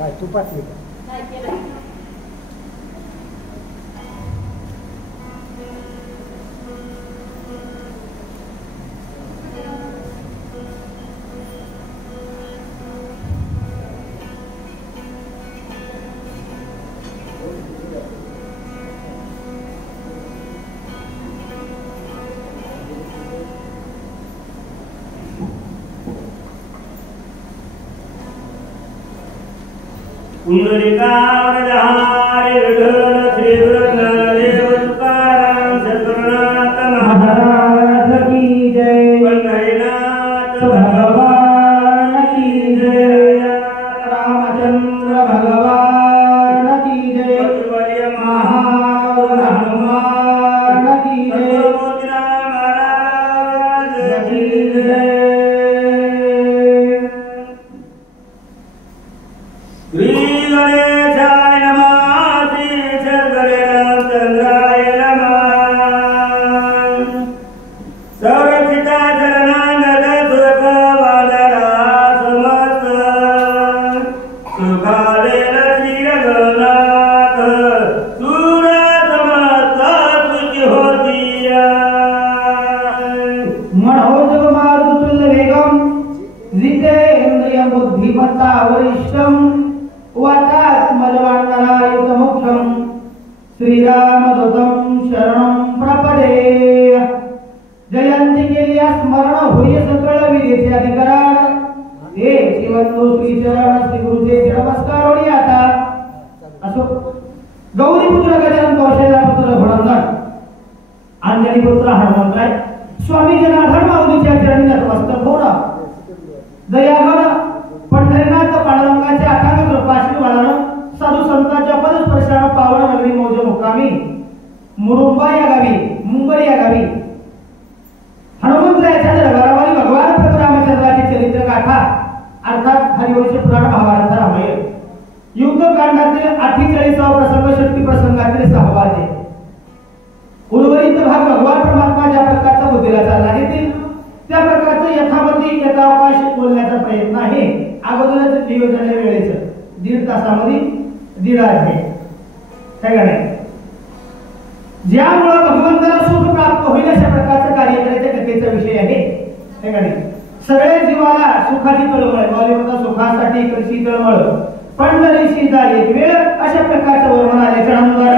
काय तुपातली का? पुंडलिकावरदहारे विठ्ठल श्री वृंदादेव तुकाराम सद्गुरुनाथ महाराज की जय। पंढरीनाथ भगवान की जय। रामचंद्र भगवान की जय। पतिवर्य महावीर हनुमान की जय। महाराज की जय। गणेशाय नमः। श्री सद्गुरुरामचंद्राय नमः। संरक्षिता चरणांगद सुख वादरा समस्त सुखालेल श्री रघुनाथ सूर समस्त तुझी होतिया। मनोजव मारुतुल्य वेगम जितेंद्रिय बुद्धिमत्ता वरिष्ठम वातात्मजवान्नरायुतमुख्यं श्रीरामदूतं शरणं प्रपदे। जयंती केली स्मरण होई सकळ विधीचे अधिकरण। हे जीवंतो श्री चरण श्री गुरुचे नमस्कार होणी आता असो। गौरीपुत्र गजानन कौशल्यापुत्र घोडंदन अंजनी पुत्र हनुमंतराय स्वामी जनार्दन माऊलीच्या चरणी नतमस्तक होणं। दयागण पंढरीनाथ पांडुरंगाच्या अथांग कृपाशीर्वादानं साधू संतांच्या पदस्पर्शानं पावन नगरी मौज मुक्कामी मुरुंबा या गावी मुंबई या गावी हनुमंतरायाच्या दरबारावरील भगवान प्रभू रामचंद्राची चरित्र गाथा अर्थात हरिवंश पुराण महाभारत रामायण युद्धकांडातील 48वा प्रसंग शक्ती प्रसंगातील 6वा अध्याय। उर्वरित भाग भगवान परमात्मा ज्या प्रकारचा बुद्धीला चालना देतील त्या प्रकारचं यथामती यथावकाश बोलण्याचा प्रयत्न आहे। अगोदरच नियोजन वेळेचं 1.5 तासामध्ये 1.5 अध्याय काय का नाही। ज्यामुळे भगवंताला सुख प्राप्त होईल अशा प्रकारचं कार्य करायच्या कथेचा विषय आहे काय का नाही। सगळ्या जीवाला सुखाची तळमळ मौलिकता सुखासाठी कशी तळमळ पंढरीशी जाय एक वेळ अशा प्रकारचं वर्णन आल्याच्या नंतर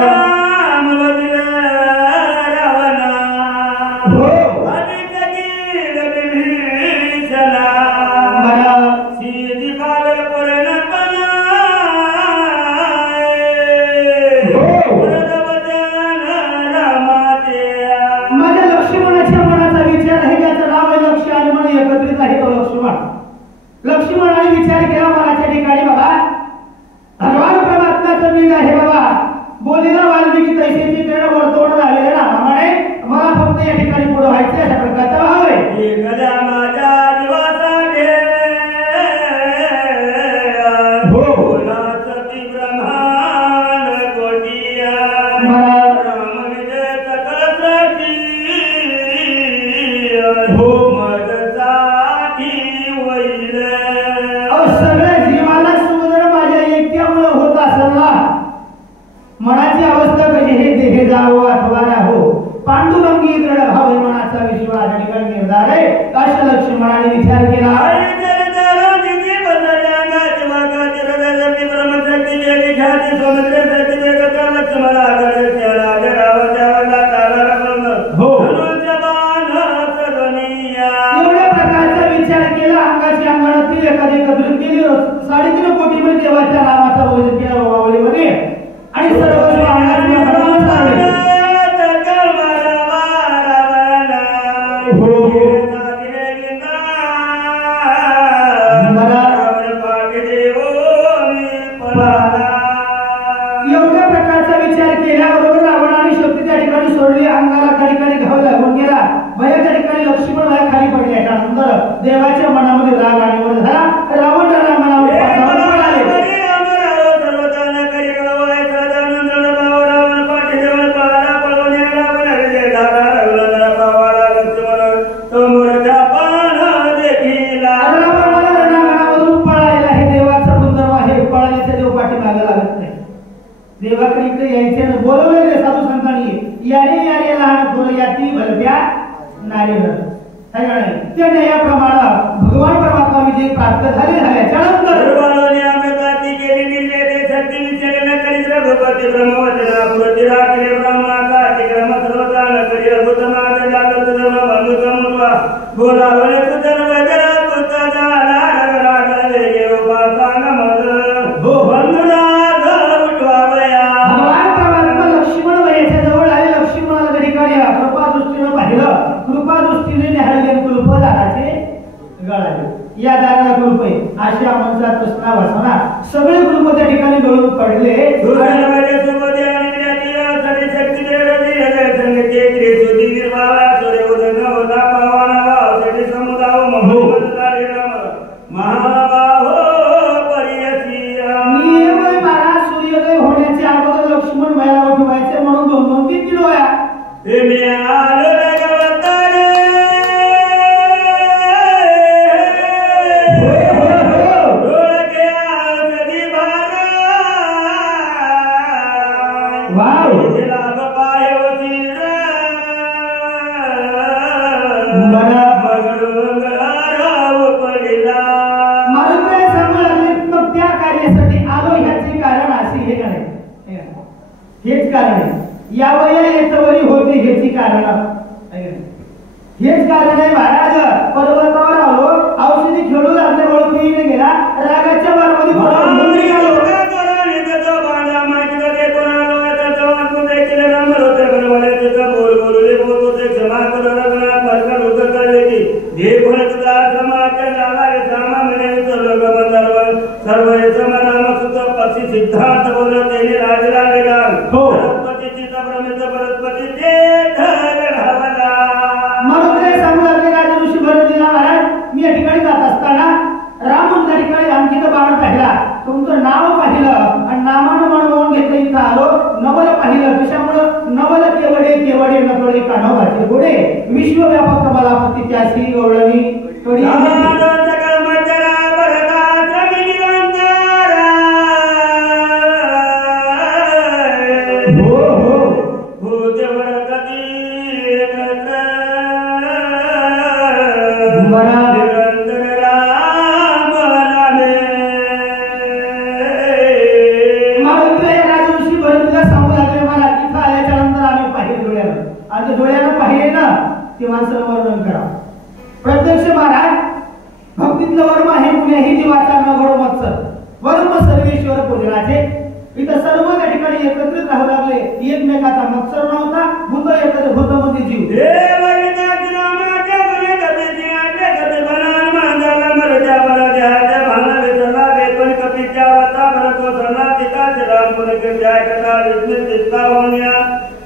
लक्ष्मणाने विचार केला मनाच्या ठिकाणी बाबा भगवान परमात्माचं मीन आहे बाबा बोलीला वाल्मिकी तैसेची किरण वर्तवण झालेलं ना म्हणे मला फक्त या ठिकाणी पुढे व्हायचं अशा प्रकारचा भाव आहे। गजा माझ्या निवासाने हो सती ब्रह्मांड कोटिया राम विजय सकलसाठी हो मदसाठी वैल सगळ्या जीवाला सुंदर माझ्या एकट्यामुळे होत असला मनाची अवस्था कशी हे देहे जावो अथवा राहो पांडुरंगी दृढ भाव मनाचा विश्वास आणि निर्धार आहे अशा लक्ष्मणाने विचार केला। एवढ्या प्रकारचा विचार केला अंगाची अंगणातील एखादी कदरून केली 3.5 कोटी मध्ये देवाच्या नामाचा बोध केला ओवावळीमध्ये आणि सर्व अंगाची भगवान चालले। एवढ्या प्रकारचा विचार केल्याबरोबर रावणाने शेवटी त्या ठिकाणी सोडली अंगाला त्या ठिकाणी घाव लागून गेला। भयाच्या ठिकाणी लक्ष्मण खाली पडले। त्यानंतर देवाच्या मनामध्ये राग आणि वर झाला। रावणाला मनावर पाठावर पळाले। रावणाला रणांगणावरून पळायला हे देवाचा गुणधर्म आहे। पळायचे देवाकडे इकडे यायचे ना बोलवलेले साधू संतांनी यारे यारे लहान थोर याती भलत्या नारे काय नाही त्याने याप्रमाणे भगवान परमात्मा विजय प्राप्त झाल्याच्या नंतर सर्वांनी आम्ही केली निर्णय शक्ती विचारणा करीत रघुपती ब्रह्मवचना पुरतिरा केले ब्रह्माचा क्रम सर्वदान करी रघुतमात जागृत धर्म बंधू समुद्वा बोलावले सुजन वजरा तुझा झाला रागले उपासांग मद हो बंधुराग उठवावया भगवान परमात्मा लक्ष्मण वयाच्या जवळ आले लक्ष्मणाला ठिकाणी कृपा दृष्टीने पाहिलं कृपा दृष्टीने निहाळले कुलप दाराचे गळाले या दाराला कुलप आहे अशा मनसा तसना वासना सगळे कुलप त्या ठिकाणी गळून पडले दुर्गणमध्ये सुपदे आणि ज्ञातीला सगळी शक्ती देवती हृदय संगते त्रिसुदी निर्माला सोरे उदन होता पावाना औषधी समुदाव महमददारी राम महाबाहो परियसिया नियमय महाराज सूर्योदय होण्याच्या अगोदर लक्ष्मण व्हायला उठवायचे म्हणून 2-2-3 किलो या हे मी आलो भगवंतारे डोळके औषधी भारा वाव लाभ पाय वतीरा बरा मगरुंग आराव पडिला मारुतीने सांगितले मग त्या कार्यासाठी आलो ह्याचे कारण असे हे नाही हेच कारण आहे यावया येतवरी होते हेची कारण हेच कारण आहे महाराज पर्वतावर आलो औषधी खेळू लागले ओळखीने गेला रागाच्या बारमध्ये सिद्धार्थ बोलत त्याने राजला वेगा हो मी या ठिकाणी जात असताना राम त्या ठिकाणी आणखी बाण पाहिला तुमचं नाव पाहिलं आणि नामानं म्हणून घेतलं इथं आलो नवल पाहिलं कशामुळं नवल केवडे केवडे नकळे कानोबाचे गोडे विश्वव्यापक कमलापती त्याशी गवळणी कडी प्रत्यक्ष महाराज भक्तीतलं वर्म आहे कुणीही जीवाचा नगड मत्सर वर्म सर्वेश्वर पूजनाचे इथं सर्व त्या ठिकाणी एकत्रित राहू लागले एकमेकाचा मत्सर नव्हता भूत एकत्र भूतमध्ये जीव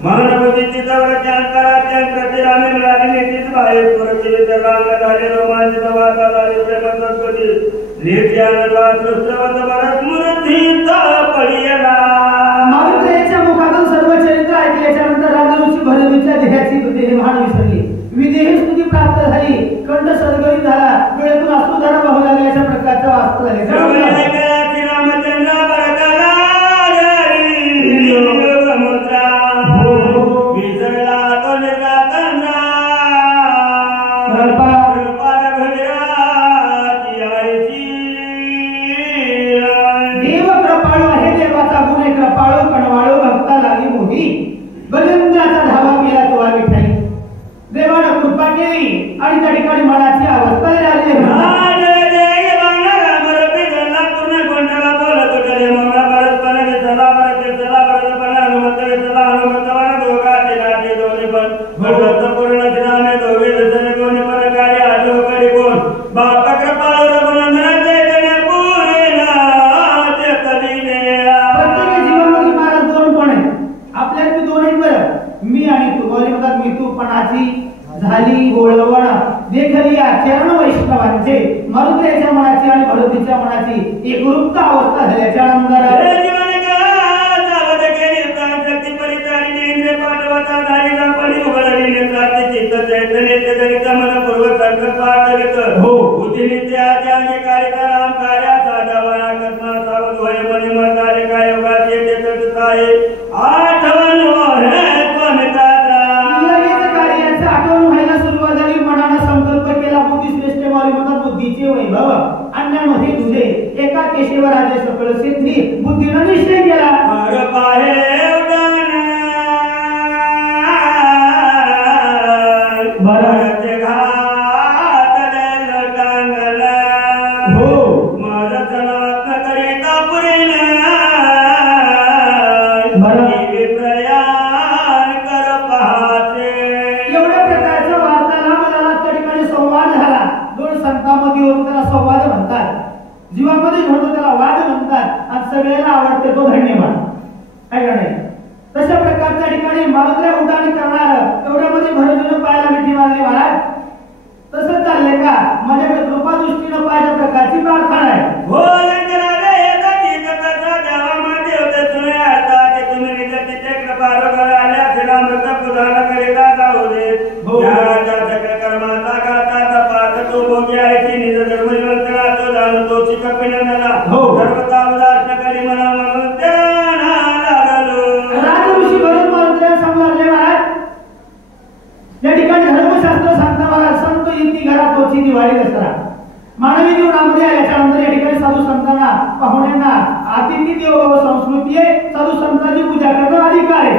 महानपतीची जवळच्या अंकाराच्या प्रतिरामे मिळाली नेतीच बाहेर पुरचिले जगांग झाले रोमांचित वाता झाले प्रेमसत्पती निर्त्यानद्वा सृष्टवत भरत मूर्तीत पडियला मारुतीच्या मुखातून सर्व चरित्र ऐकल्याच्या नंतर राजऋषी भरतीच्या देहाची देहभान विसरली विदेही स्तुती प्राप्त झाली कंठ सदगरी झाला वेळेतून अश्रुधारा वाहू लागल्या अशा प्रकारचं वास्तव झाले रामचंद्र भरताला आणि त्या ठिकाणी मनाची अवस्था झाली झाली गोळवण देखली आचरण वैष्णवांचे मरुदेच्या मनाची आणि भरतीच्या मनाची एक गुप्त अवस्था झाल्याच्या नंतर कार्यक्रम कार्याचा बुद्धीचे वैभव अन्नामध्ये तुझे एका केशवराजे सकळ सिद्धी बुद्धीनं निश्चय केला जीवामध्ये घडतो त्याला वाद म्हणतात आणि सगळ्यांना आवडते तो धन्यवाद काय का नाही तशा प्रकारच्या ठिकाणी मारुत्र्या उड्डाण करणार तेवढ्यामध्ये भरजून पायाला मिठी मारली महाराज तसंच चाललंय का माझ्याकडे कृपा दृष्टीनं पाहिजे प्रकारची प्रार्थना आहे हो राजऋषी भरत महाराज समजले महाराज या ठिकाणी धर्मशास्त्र सांगता महाराज संत येती घरात तोची दिवाळी दसरा मानवी जीवनामध्ये आल्याच्यानंतर या ठिकाणी साधू संतांना पाहुण्यांना अतिथी देवो संस्कृती आहे साधू संतांची पूजा करणं अधिकार आहे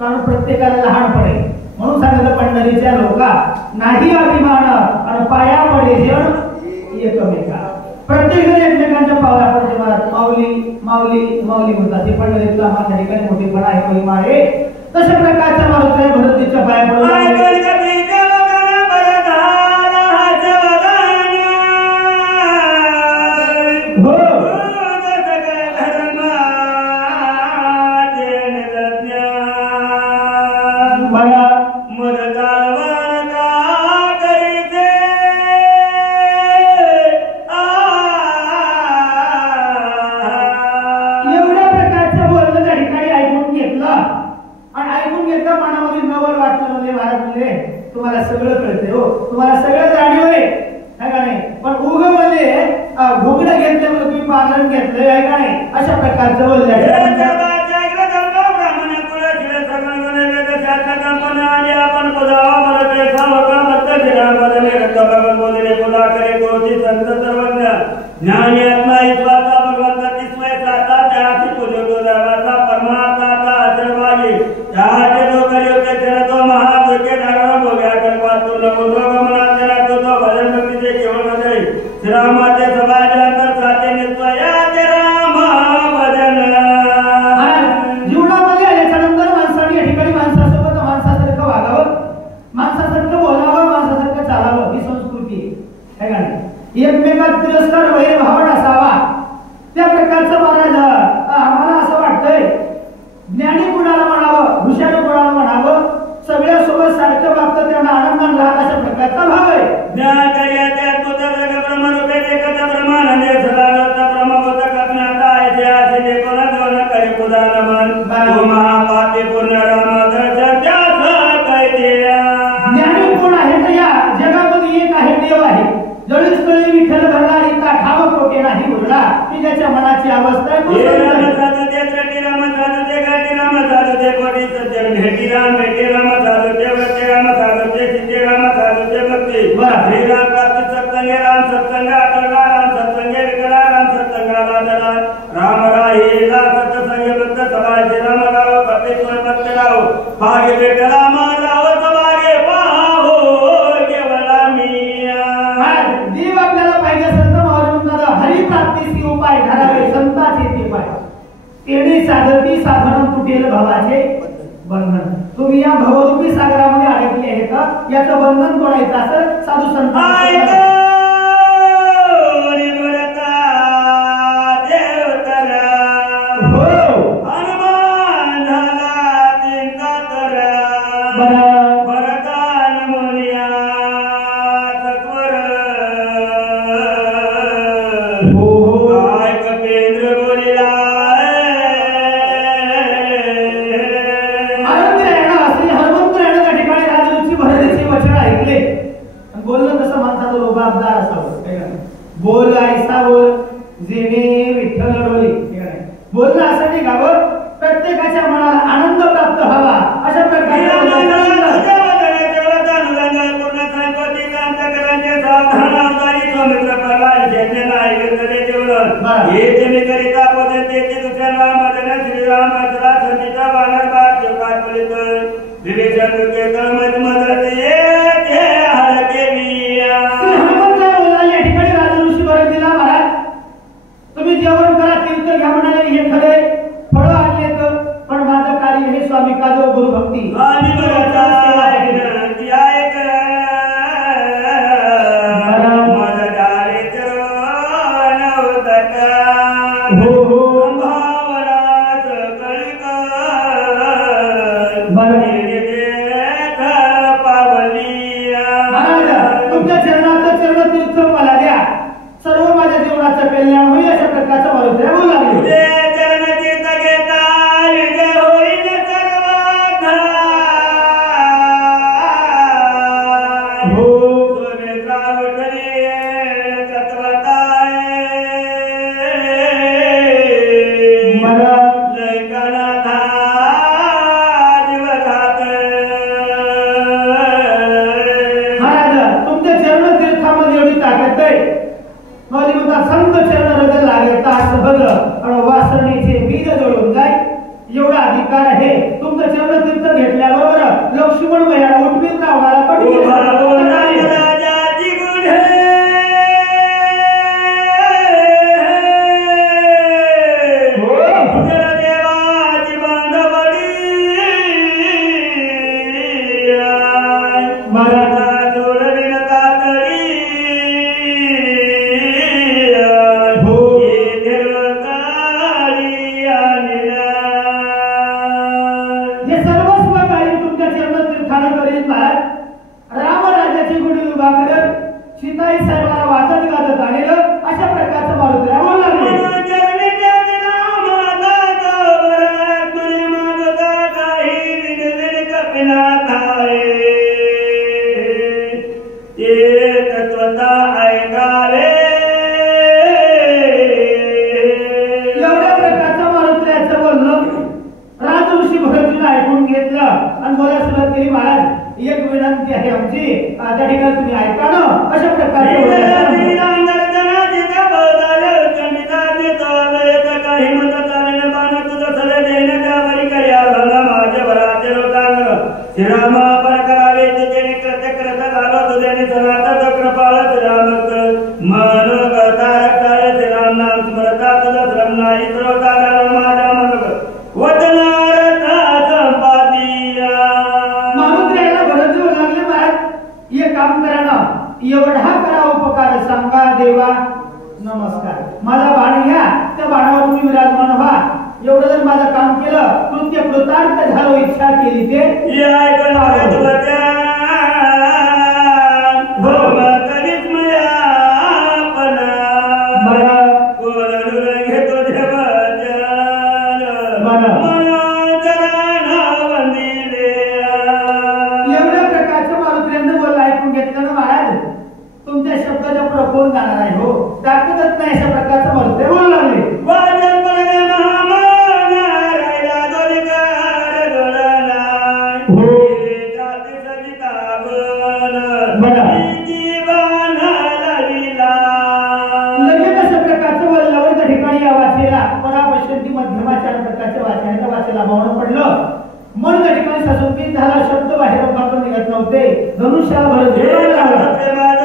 कारण प्रत्येकाला लहानपणे म्हणून सांगितलं पंढरीच्या लोका नाही अभिमान आणि पाया पडे जण एकमेका प्रत्येक जण एकमेकांच्या पाया पडते महाराज माऊली माऊली माऊली म्हणतात ते पंढरीतला माझ्या ठिकाणी मोठेपणा आहे महिमा आहे तशा प्रकारच्या मारुतीच्या भरतीच्या पाया पडून तुम्हाला सगळं कळते हो तुम्हाला सगळं जाणीव आहे का नाही पण उग मध्ये घोगडं घेतल्यामुळे तुम्ही पालन घेतलंय आहे का नाही अशा प्रकारचं बोललं एकमेकात तिरस्कार वैरभाव असावा त्या प्रकारचं महाराज आम्हाला असं वाटतंय ज्ञानी कुणाला म्हणावं हुशार कुणाला म्हणावं सगळ्यासोबत सारखं वागतं त्यांना आनंदान राहत अशा प्रकारचा भाव आहे ज्ञानी कोण आहे तर या जगामध्ये एक आहे देव आहे जळीस कळी विठ्ठल भरणारी ता ठाव कोटे नाही उरला की ज्याच्या मनाची अवस्था देव आपल्याला पाहिजे संत महाराजांना हरिप्राप्तीची उपाय धरावे संताचे ते पाय तेणे साधती साधन तुटेल भवाचे बंधन तुम्ही या भवरूपी सागरामध्ये अडकले आहेत का याचं बंधन तोडायचं असं साधू संत विवेचन के कळमत मदते ते हरके बिया हनुमंतराव बोलला या ठिकाणी राजा ऋषी भरत दिला महाराज तुम्ही जेवण करा तीर्थ घ्या म्हणाले हे खरे फळं आणले तर पण माझं कार्य हे स्वामी काजो गुरु भक्ती स्वामी भरता विनंती ऐक माझा दारिद्र्य नवतका हो हो संभावनाच कळक निर्देख पावलिया महाराज तुमच्या चरणाचं चरण तीर्थ मला द्या सर्व माझ्या जीवनाचं कल्याण होईल अशा प्रकारचा मारुती बोलू लागले संत चरण हृदय लागेल तास भर आणि वासरणीचे बीज जोडून जाय एवढा अधिकार आहे तुमचं चरण तीर्थ घेतल्याबरोबर लक्ष्मण भैया उठवीत रावणाला पण सीताई साहेबांना वाचत गाजत आलेलं अशा प्रकारचं मारुती बोलू लागले एवढ्या प्रकारचं मारुतीचं बोलणं राज ऋषी भरतजीने ऐकून घेतलं आणि बोलायला सुरुवात केली महाराज एक विनंती आहे आमची त्या ठिकाणी तुम्ही ऐका ना अशा प्रकारे श्रीरामा पर करावे तुझे कृत्य कृत झालो तुझे सनातन कृपाळ श्रीरामक मन करता रक्ताय श्रीराम नाम स्मरता तुझा श्रम नाही श्रोता माझ्या मन वचनारता संपादिया मारुतीला भरत देऊ लागले महाराज हे काम करा ना एवढा करा उपकार सांगा देवा नमस्कार माझा बाण घ्या त्या बाणावर तुम्ही विराजमान व्हा एवढं जर माझं काम केलं कृत्य कृतार्थ झालो इच्छा केली ते एवढ्या प्रकारचं मारुतीयांना बोल ऐकून घेतलं ना महाराज तुमच्या शब्दाच्या प्रकोन जाणार आहे हो दाखवतच नाही अशा प्रकारचं मारुती बोलू लागले म्हणून त्या ठिकाणी ससुंकित झाला शब्द बाहेर बाहेरून निघत नव्हते धनुष्याला भरत हनुमान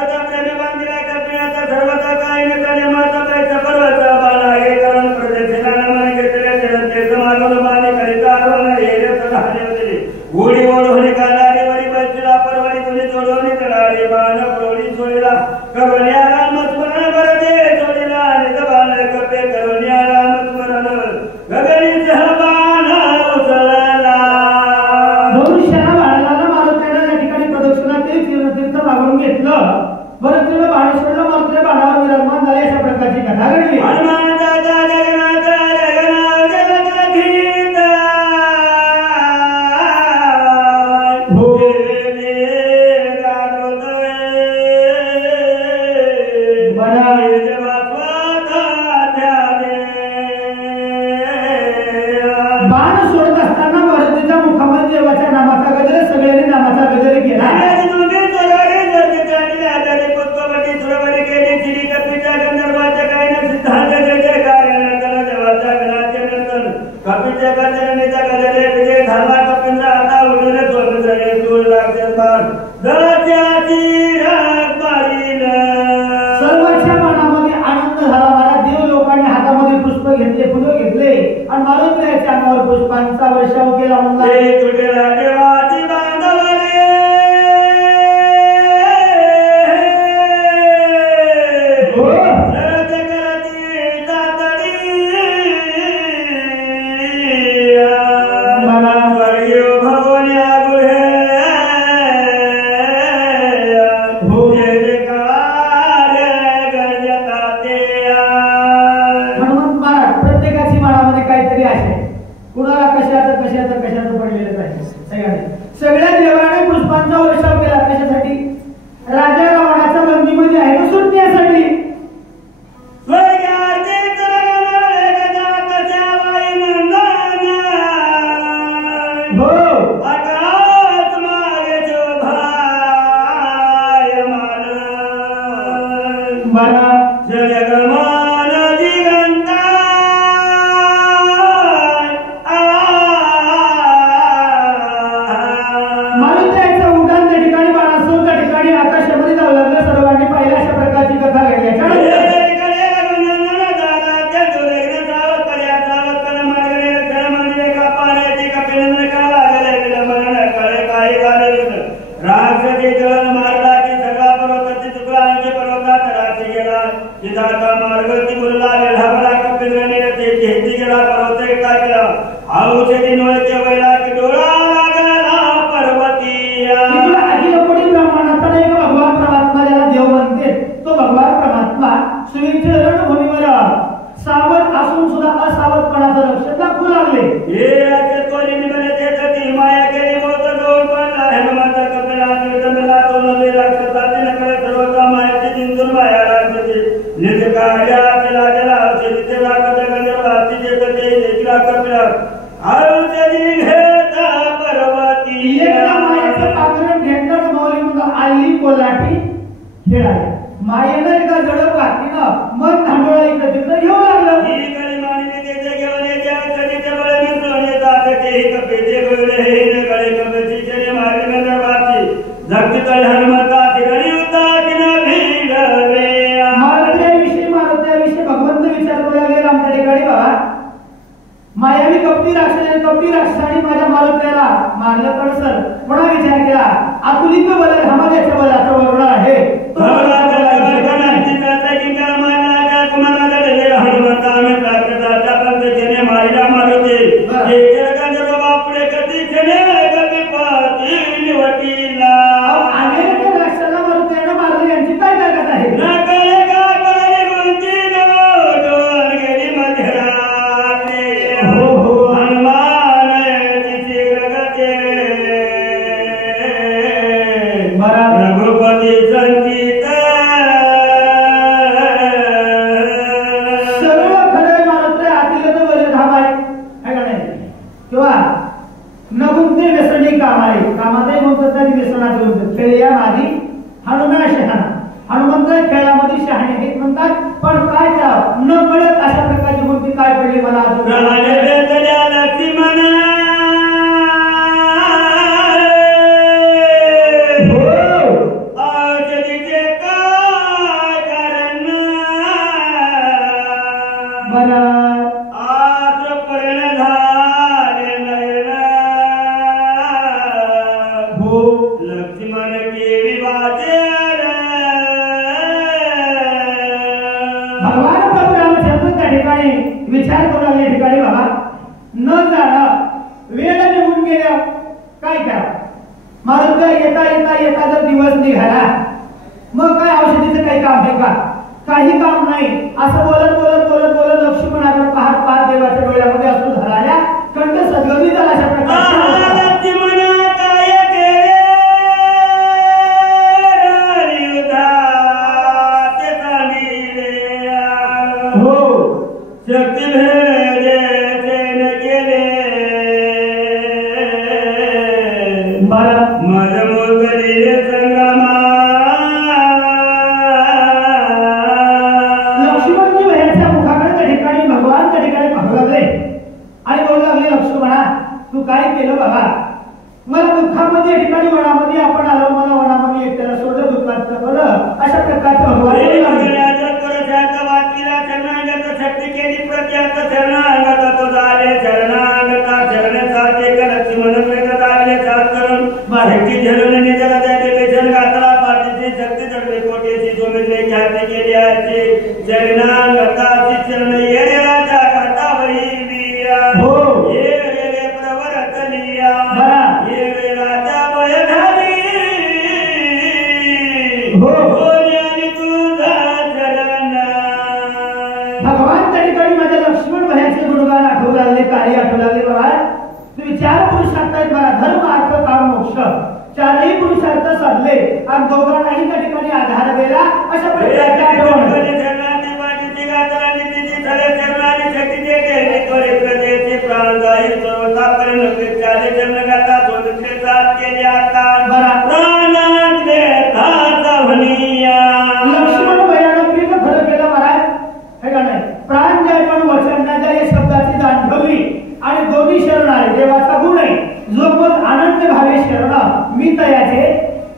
ठाव केला म्हणला तुटेला देवाची बांधवले सगळ्या देवाने पुष्पांचा वर्षाव केला कशासाठी राजा रावणाच्या बंदीमध्ये आहे तो सुटण्यासाठी मायावी कपटी राक्षसाने माझ्या मारुतीला मारलं तर सर पुन्हा विचार केला आतुलिंग बल समाजाच्या बलाचा वर्ण आहे हनुमंत खेळामध्ये शहाणे हे म्हणतात पण काय करावं न कळत अशा प्रकारची गोष्टी काय पडली मला विचार करू लागले ठिकाणी बाबा न जाणं वेळ निघून गेल्या काय करावं मारुती येता येता येता जर दिवस निघाला मग काय औषधीचं काही काम आहे का काही काम नाही असं बोलत बोलत बोलत बोलत लक्ष्मणाकडे पाहत पाहत देवाच्या डोळ्यामध्ये असू झाला कंठ सद्गती झाला अशा प्रकारचे तू काय केलं बाबा मला दुःखामध्ये ठिकाणी वनामध्ये आपण आलो मला वनामध्ये एकट्याला सोडलं दुःखात बरं अशा प्रकारचं भगवान शक्ती केली प्रत्यात शरणागत तो झाले शरणागता शरणचा ते कलची म्हणून वेगळं आले चाल करून शक्ती झेलून निजला त्याचे वेचन गातला पाठीची शक्ती चढवे कोटेची जोमिले ख्याती केली आहे जगना गताची चरण येरे राजा कातावरी बिया येरे प्रवरतलिया येरे राजा वयधारी होण्यानी तुझा चरणा भगवान त्या ठिकाणी माझ्या लक्ष्मण भयाचे गुणगान आठवू लागले कार्य आठवू लागले बाबा तुम्ही चार पुरुषार्थ आहेत मला धर्म अर्थ काम मोक्ष चारही पुरुषार्थ साधले आणि दोघांनाही त्या ठिकाणी आधार दिला अशा प्रकारचे आठवण लक्ष्मण भयानं प्रीत खरं केलं महाराज हे का नाही प्राण द्याय पण वचन न द्या या शब्दाची जाण ठेवली आणि दोन्ही शरण आले देवाचा गुण आहे जो मग आनंद भावे शरण मी तयाचे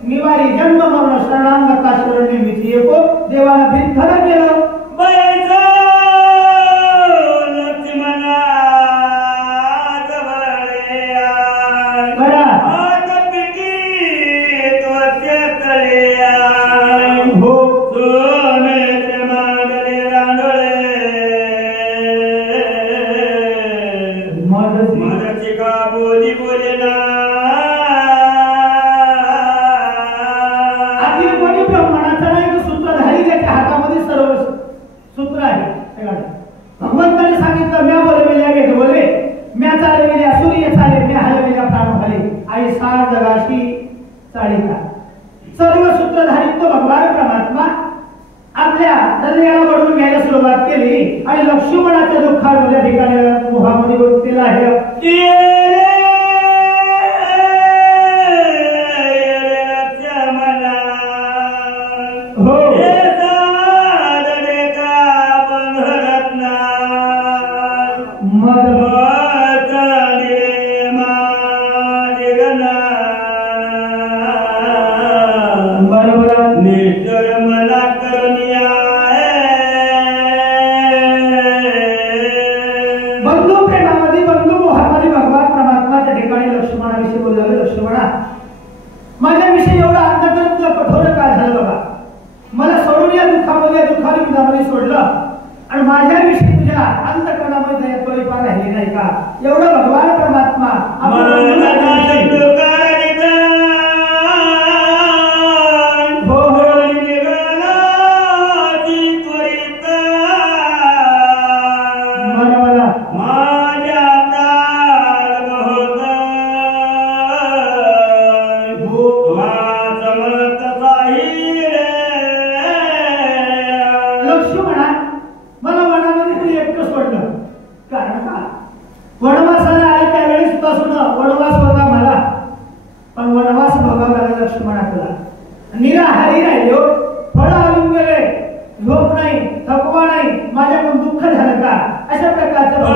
निवारी जन्म मरण शरणांगता शरण निमित्ती एको देवाला प्रीत खरं केलं भगवंताने सांगितलं म्या बोलविल्या गेट बोले म्या चालविल्या सूर्य चाले म्या हलविल्या प्राण झाले आई सार जगाशी चालिका सर्व सूत्रधारित्व भगवान परमात्मा आपल्या हृदयाला वळवून घ्यायला सुरुवात केली आणि लक्ष्मणाच्या दुःखाच्या ठिकाणी मोहामध्ये गुंतलेला आहे माझ्याविषयी एवढा अंधकरण कठोर काय झालं बाबा मला सोडून या दुःखामध्ये युद्धामध्ये सोडलं आणि माझ्याविषयी तुझ्या अंतकरणामध्ये दया थोडीफार राहिली नाही का एवढं भगवान परमात्मा निराहारी राहिलो फळ आलून गेले झोप नाही थकवा नाही माझ्याकडून दुःख झालं का अशा प्रकारचं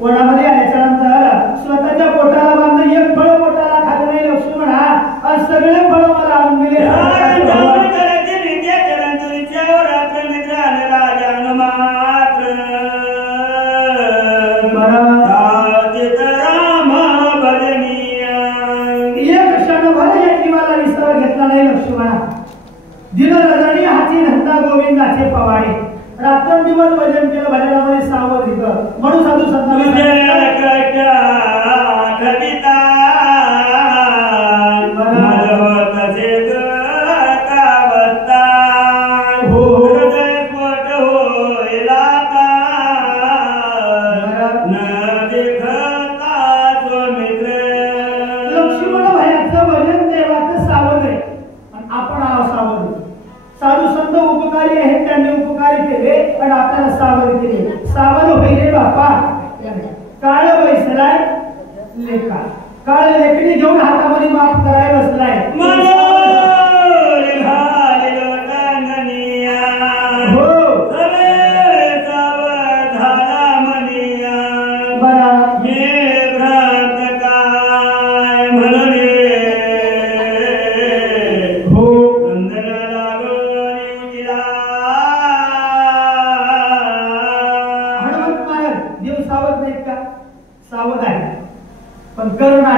वनामध्ये आल्याच्यानंतर स्वतःच्या पोटाला बांधून एक फळ पोटाला खाल्लं नाही लक्ष्मण आणि सगळे फळ मला आणून दिले एक क्षणभर या जीवाला विसर घेतला नाही लक्ष्मणा दिन रजनी हाती धंदा गोविंदाचे पवाडे रात्रंदिवस भजन केलं भजनामध्ये सावध इथं म्हणून साधू संतांना लक्ष्मण भयाचं भजन देवाचं सावध आहे आणि आपण असावध साधू संत उपकारी आहेत त्यांनी उपकारी केले आणि आपल्याला सावध केले सावध होईल बापा काळ बैसलाय लेखा काळ लेखणी घेऊन हातामध्ये माफ करायला बसलाय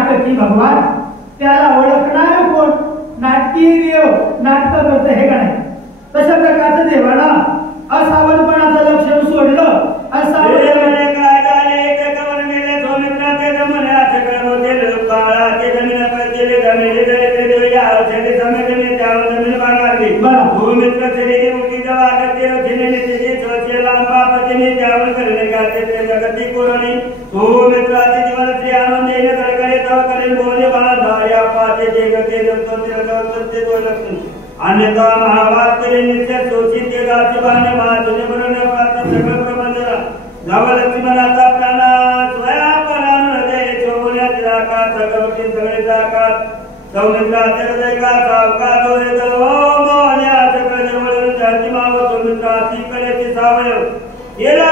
नाटकी भगवान, त्याला ओळखणार कोण? नाटकी देव नाटक करत हे का नाही? तशा प्रकारचं देवानं असावधपणाचं लक्षण सोडलं. अन्यथा महावाक्य नित्य शोषित गाती बाने महातुने बनवणे प्राप्त सगळं प्रबंध नवलक्ष्मणाचा प्राणा स्वया परान हृदय चोबुण्यात राखा सगळवटी सगळे जाका सौमित्राचे हृदय का सावका दोरे दो मोहन्या सगळं जवळ शांती माव सौमित्रा ती करेची सावयव येला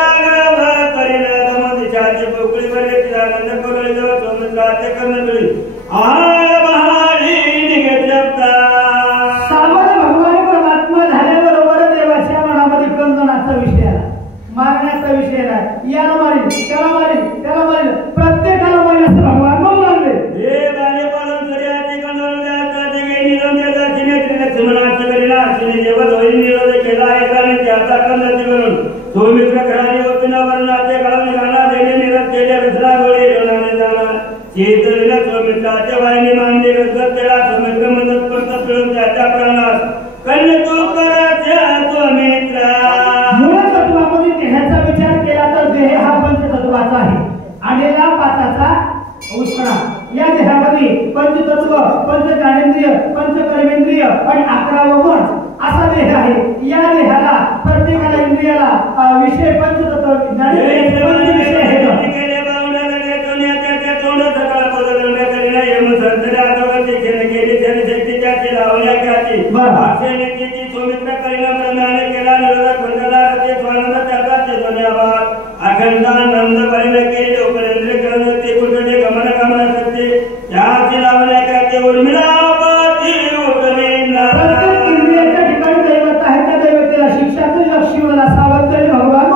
भर करील दमदिशाची पोकळी बरे तिला नंद करोळी जवळ सौमित्राचे कर्ण मिळी आहार बहारी निघत जपता मारण्याचा विषय नाही. याला मारील, त्याला मारील, त्याला मारील, प्रत्येकाला मारील असं भगवान म्हणून लागले. हे गाणे पालन करियाचे कंदोल द्याचा जगे निरोध द्याचा सिने त्रिलक्ष्मणाचे करीना सिने देवत होईल निरोध केला एकाने त्याचा कंद दिवरून सौमित्र घराने होतीना वर्णाचे काळून गाणा देणे निरोध केले रसला गोळे रोणाने जाणार चेतरीला सौमित्राच्या वाहिनी मांडली रसत त्याला सौमित्र मदत करत पिळून त्याच्या प्राणात कन्य तू कराच्या सौमित्रा. ह्याचा विचार केला तर देह हा पंचतत्वाचा आहे. आलेला पाचाचा उष्णा या देहामध्ये पंचतत्व, पंच ज्ञानेंद्रिय, पंच कर्मेंद्रिय आणि 11 मन असा देह आहे. या देहाला प्रत्येकाला इंद्रियाला विषय पंचतत्व ज्ञानेंद्रिय विषय आहे. सौमित्र करीना प्रमाणे केला निरोधक मंडला अखंडानंद परिण केले उपरेंद्र करण ते कुठे गमन गमन सत्य त्याची लावण्या करते उर्मिलापती उपमेना. प्रत्येक इंद्रियाच्या ठिकाणी दैवत आहे. त्या दैवतेला शिक्षाचं लक्ष्मीला सावध करी भगवान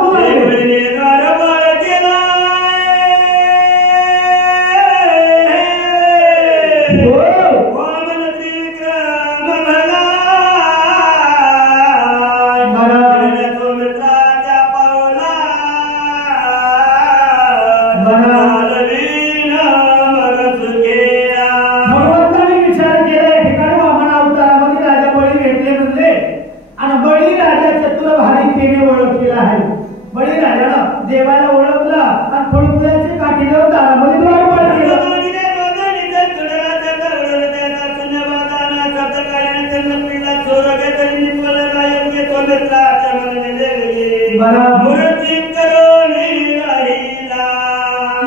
देवाला ओळखलं आणि फळफुलाचे काठीवर दारामध्ये द्वार पाडले.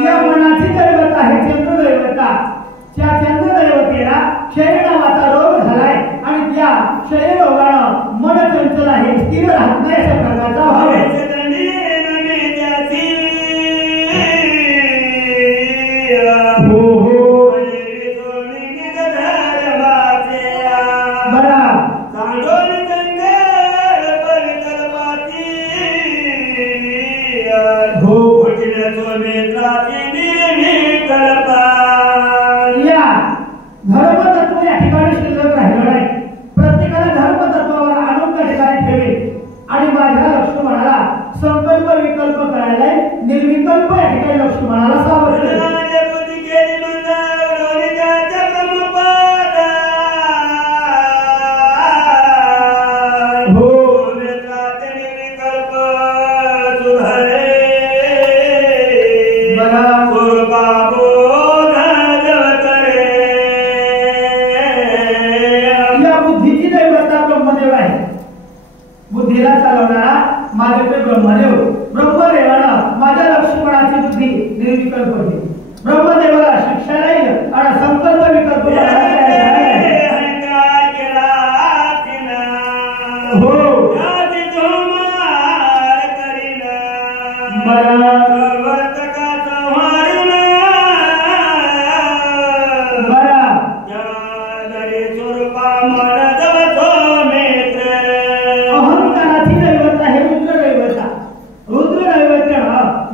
या मनाची दैवत आहे चंद्रदैवता. त्या चंद्रदैवतेला क्षय नावाचा रोग झालाय आणि त्या क्षय रोगानं मन चंचल आहे, स्थिर राहत नाही अशा प्रकारचा भाव आहे. धर्मतत्व या ठिकाणी शिल्लक राहिलं नाही. प्रत्येकाला धर्मतत्वावर आणून त्या ठिकाणी ठेवे आणि माझ्या लक्ष्मणाला संकल्प विकल्प करायला निर्विकल्प या ठिकाणी लक्ष्मणाला सावरले. बुद्धीला चालवणारा माझ्याकडे ब्रह्मदेव. ब्रह्मदेवानं माझ्या लक्ष्मणाची बुद्धी निर्विकल्प केली. ब्रह्मदेवाला शिक्षाला येईल आणि संकल्प विकल्प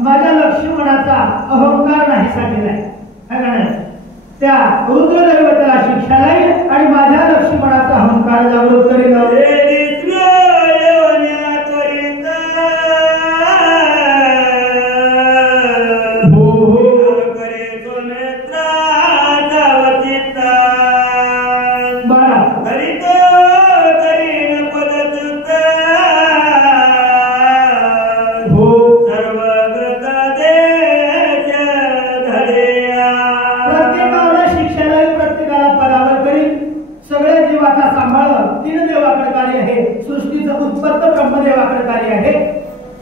माझ्या लक्ष्मणाचा अहंकार नाही सांगितलाय. त्या शिक्षालाही आणि माझ्या लक्ष्मणाचा अहंकार जागृत करीन.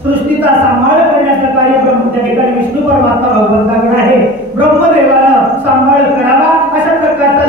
सृष्टीचा सांभाळ करण्याचं कार्य त्या ठिकाणी विष्णू परमात्मा भगवंताकडे आहे. ब्रह्मदेवाला सांभाळ करावा अशा प्रकारचा